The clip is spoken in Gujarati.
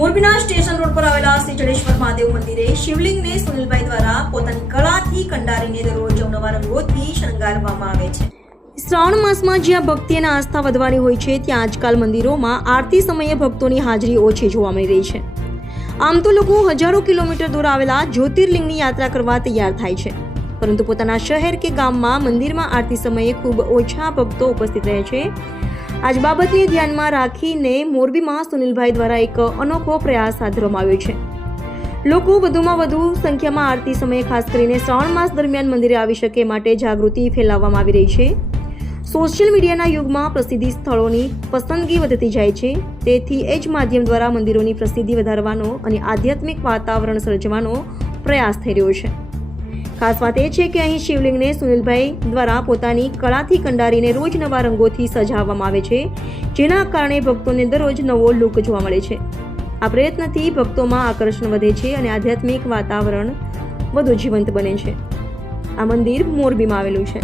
મોરબીના સ્ટેશન રોડ પર આવેલા શ્રી જડેશ્વર મહાદેવ મંદિરે શિવલિંગને સુનિલભાઈ દ્વારા પોતાની કળાથી કંડારીને દરરોજ અવનવા રંગોથી શણગારવામાં આવે છે। શ્રાવણ માસમાં જ્યાં ભક્તિ અને આસ્થા વધવાની હોય છે, ત્યાં આજકાલ મંદિરોમાં આરતી સમયે ભક્તોની હાજરી ઓછી જોવા મળી રહી છે। આમ તો લોકો હજારો કિલોમીટર દૂર આવેલા જ્યોતિર્લિંગની યાત્રા કરવા તૈયાર થાય છે, પરંતુ પોતાના શહેર કે ગામમાં મંદિરમાં આરતી સમયે ખૂબ ઓછા ભક્તો ઉપસ્થિત રહે છે। આજ બાબતને ધ્યાનમાં રાખીને મોરબીમાં સુનિલભાઈ દ્વારા એક અનોખો પ્રયાસ હાથ ધરવામાં આવ્યો છે। લોકો વધુમાં વધુ સંખ્યામાં આરતી સમયે ખાસ કરીને શ્રાવણ માસ દરમિયાન મંદિરે આવી શકે માટે જાગૃતિ ફેલાવવામાં આવી રહી છે। સોશિયલ મીડિયાના યુગમાં પ્રસિદ્ધિ સ્થળોની પસંદગી વધતી જાય છે, તેથી એ જ માધ્યમ દ્વારા મંદિરોની પ્રસિદ્ધિ વધારવાનો અને આધ્યાત્મિક વાતાવરણ સર્જવાનો પ્રયાસ થઈ રહ્યો છે। ખાસ વાત એ છે કે અહીં શિવલિંગને સુનિલભાઈ દ્વારા પોતાની કળાથી કંડારીને રોજ નવા રંગોથી સજાવવામાં આવે છે, જેના કારણે ભક્તોને દરરોજ નવો લુક જોવા મળે છે। આ પ્રયત્નથી ભક્તોમાં આકર્ષણ વધે છે અને આધ્યાત્મિક વાતાવરણ વધુ જીવંત બને છે। આ મંદિર મોરબીમાં આવેલું છે।